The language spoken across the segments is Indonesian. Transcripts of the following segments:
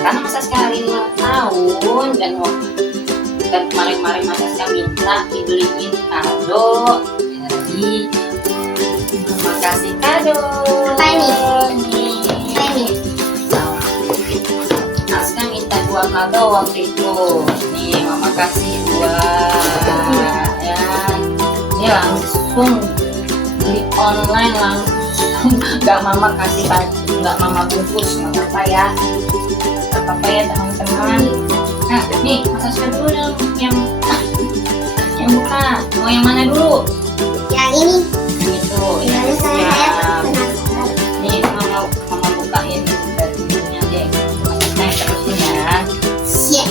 karena Mas Aska hari ini ulang tahun dan kemarin-kemarin Mas Aska minta dibeliin kado. Jadi Mama kasih kado. Apa ini? Nih. Apa ini? Aska minta 2 kado waktu itu. Nih Mama kasih 2 ya. Ini langsung beli online langsung. Nggak Mama kasih baju, nggak Mama bungkus, nggak apa-apa ya. Nggak apa-apa ya teman-teman. Nah nih Mas Aska dulu dong yang buka. Mau yang mana dulu? Yang ini. Gitu ya. Lalu saya Siap. penasaran. Nih Mama bukain dari ininya deh. Mas Aska yang terusin ya. Siap.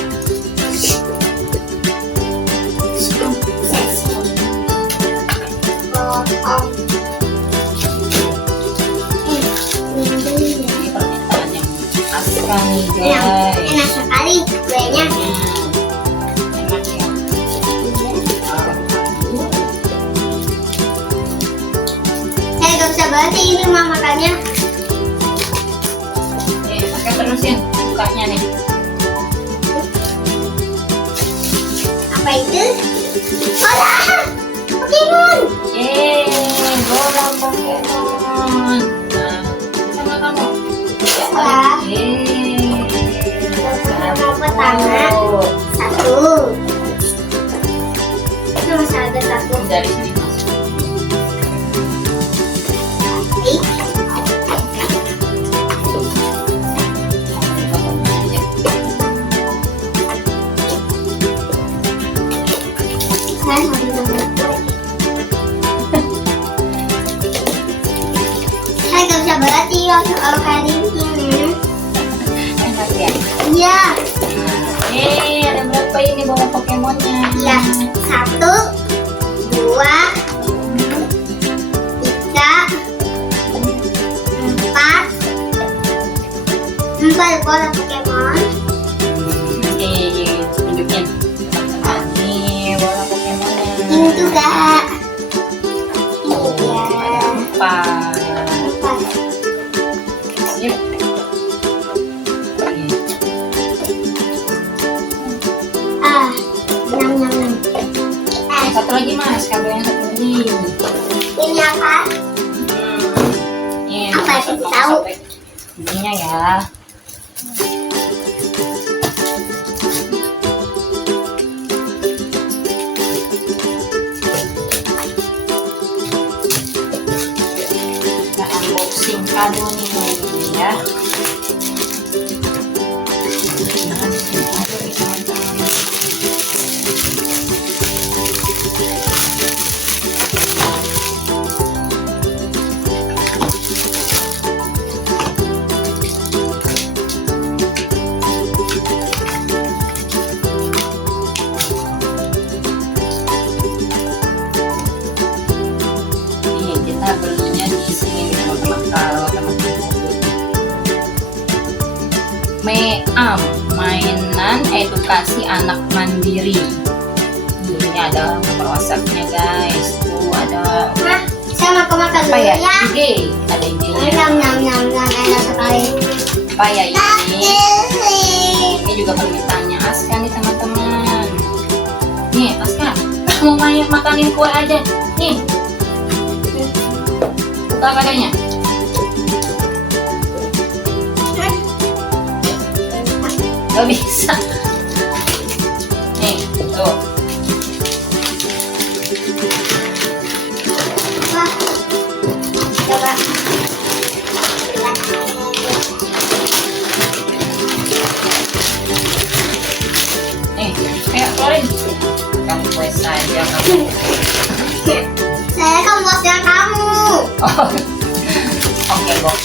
Ini permintaan yang Aska nih guys. Enak sekali kuenya. Enak ya. Saya gak bisa berhenti ini rumah makannya. Nih Aska terusin bukanya nih. Apa itu? Bola! Pokemon! Bola Pokemon. Nah, sama kamu. Salah. Nomor pertama. 1. Itu masih ada 1. Dari sini Mas. Saya sambil nunggu. Saya gak bisa berhenti kalau kayak gini. Enak ya. Iya. Ada berapa ini bola Pokemonnya? Iya. 1, 2, 3, 4 bola Pokemon. Nih, tunjukin. Nih, bola Pokemonnya. Ini juga. Ini dia. 4. 4. Yuk. Nih. Ah, nyam. Satu lagi Mas, kado yang satu lagi. Ini apa? Nih, Apa masuk sih, ke tahu? sobek ininya ya. Kita unboxing kado nih ya. Nah, unboxing kado nih teman-teman. Nih, kita belinya di sini nih teman-teman. Kalau teman-teman Meam, mainan edukasi anak mandiri. Ini ada nomor WhatsApp-nya guys. Tuh ada Nah, saya mau makan apa dulu ya? ya. IG, ada IG-nya. Nyam, enak sekali. Apa ya ini? Ini juga permintaannya Aska nih teman-teman. Nih Aska, mau makanin kue aja. Nih, buka kadonya. Gak bisa. Nih, tuh. Wah, coba. Nih, ayo keluarin. Kamu kue saja kamu. Saya kan bosnya kamu. Oh, oke bos.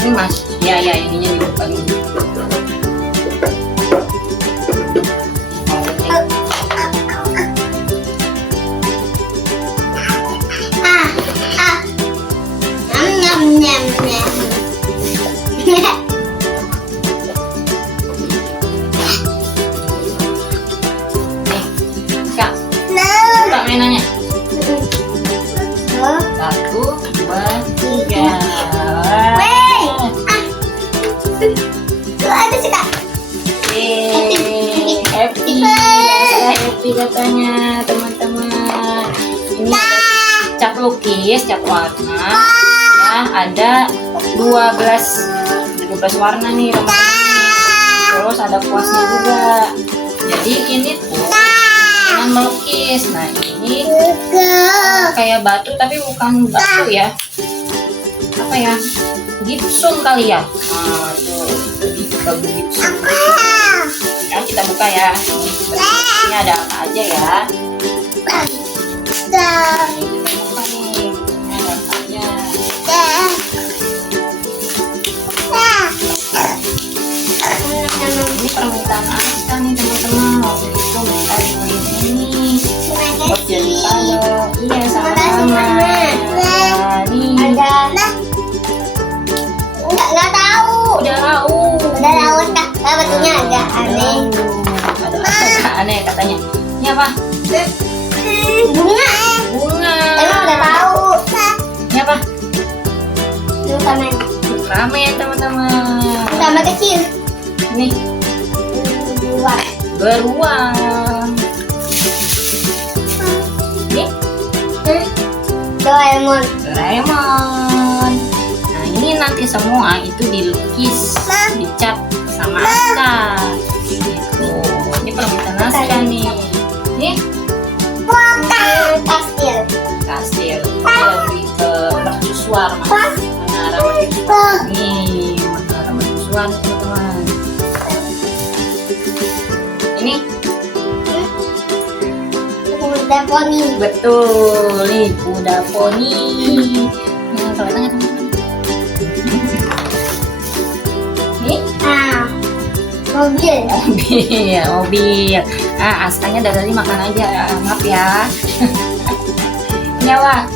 Ini Mas, ya ininya dibuka dulu. Nyam. Kak, Nah. buka mainannya. Oh, 1, 2, ceritanya teman-teman. Ini cap lukis, cap warna. Ya, ada 12 warna nih teman-teman. Terus ada kuasnya juga. Jadi ini tuh dengan melukis. Nah ini kayak batu tapi bukan batu ya. Apa ya? Gipsum kali ya. Nah tuh lebih ke gipsum. Ya kita buka ya. Ini ada apa aja ya? Kita buka nih. Ini ada apa aja? Ini permintaan Aska nih teman-teman. Waktu itu minta dibeliin ini buat jadi kado. Iya sama-sama. Nah, nih Nggak tahu. udah tahu. Udah tahu kak. Batunya agak aneh. Ada agak aneh katanya. Ini apa? Bunga. Bunga. Emang udah tahu. Ini apa? Ramen. Ramen teman-teman. Sama kecil. Ini Dua. beruang. Ini Doraemon. Doraemon. Nah ini nanti semua itu dilukis, dicat sama Aska. Gitu. Ini permintaan Aska nih. Ini Kastil. kastil. Lebih ke mercusuar mas. Menara mercusuar. Nih menara mercusuar teman-teman. Ini Kuda poni. betul nih kuda poni. Nah, kalau tengah teman-teman. Ini Mobil. mobil. Ah, Askanya dari tadi makan aja. Maaf ya. Ini apa?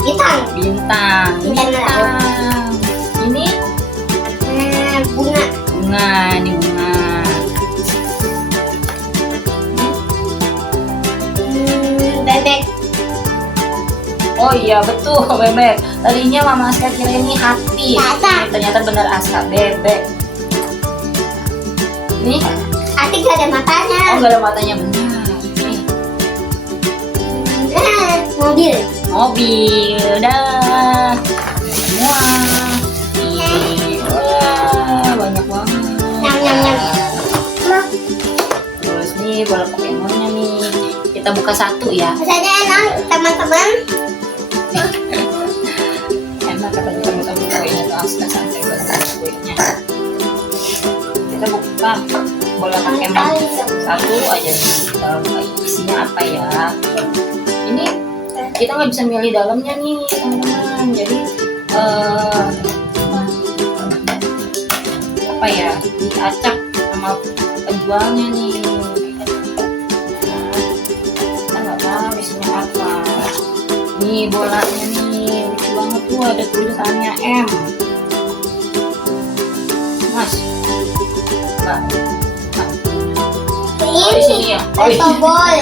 Bintang. Bintang. Bintang. Ini Bunga. bunga. Ini bunga. Bebek. Oh iya betul bebek. Tadinya Mama Aska kira ini hati. Ternyata benar Aska bebek. Ini Hati gak ada matanya. oh nggak ada matanya benar. Nih, Mobil. mobil dah semua. Ini wah banyak banget. Nyam, nyam, nyam. Terus nih bola Pokemonnya nih. Kita buka satu ya. Rasanya enak teman-teman. Enak katanya teman-teman kuenya tuh Aska santai banget kuenya. Kita buka bola Pokemon satu aja nih. Kita buka isinya apa ya? Ini kita nggak bisa milih dalamnya nih teman-teman. Jadi apa ya? Diacak sama penjualnya nih. Kita nggak tahu isinya apa. Nih bolanya nih lucu banget tuh ada tulisannya M. Mas, Mbak. Oh, di sini ya. Oh, iya. Tombol.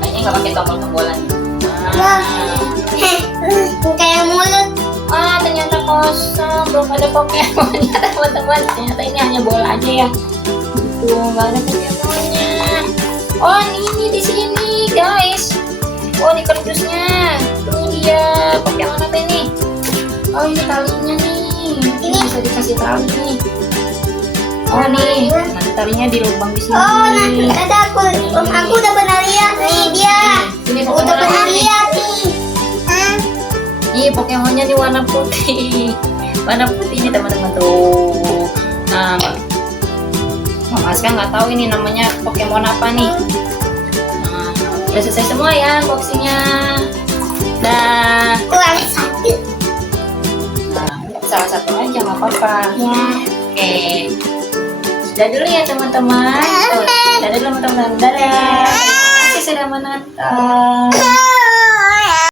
Kayaknya nggak pakai tombol-tombolan. Kayak mulut. Ah, ternyata kosong, belum ada Pokemonnya teman-teman. Ternyata ini hanya bola aja ya. Gitu, nggak ada Pokemonnya. Oh, ini di sini guys. Oh, di kardusnya. Tuh dia Pokemon apa ini? Oh, ini talinya nih. Ini bisa dikasih tali nih. Oh nih, nanti talinya di lubang di sini. Oh, nanti ada aku udah pernah lihat nih dia. Ini Udah Pokemon pernah apa nih? lihat nih. Nih Pokemonnya nih warna putih. Warna putih nih teman-teman tuh. Nah, Mama Aska nggak tahu ini namanya Pokemon apa nih. Nah, udah selesai semua ya unboxingnya. Dah. Kurang sakit. Nah, salah satu aja nggak apa-apa. Ya. Oke. Sudah dulu ya teman-teman. Dadah dulu teman-teman. Dadah. Terima kasih sudah menonton.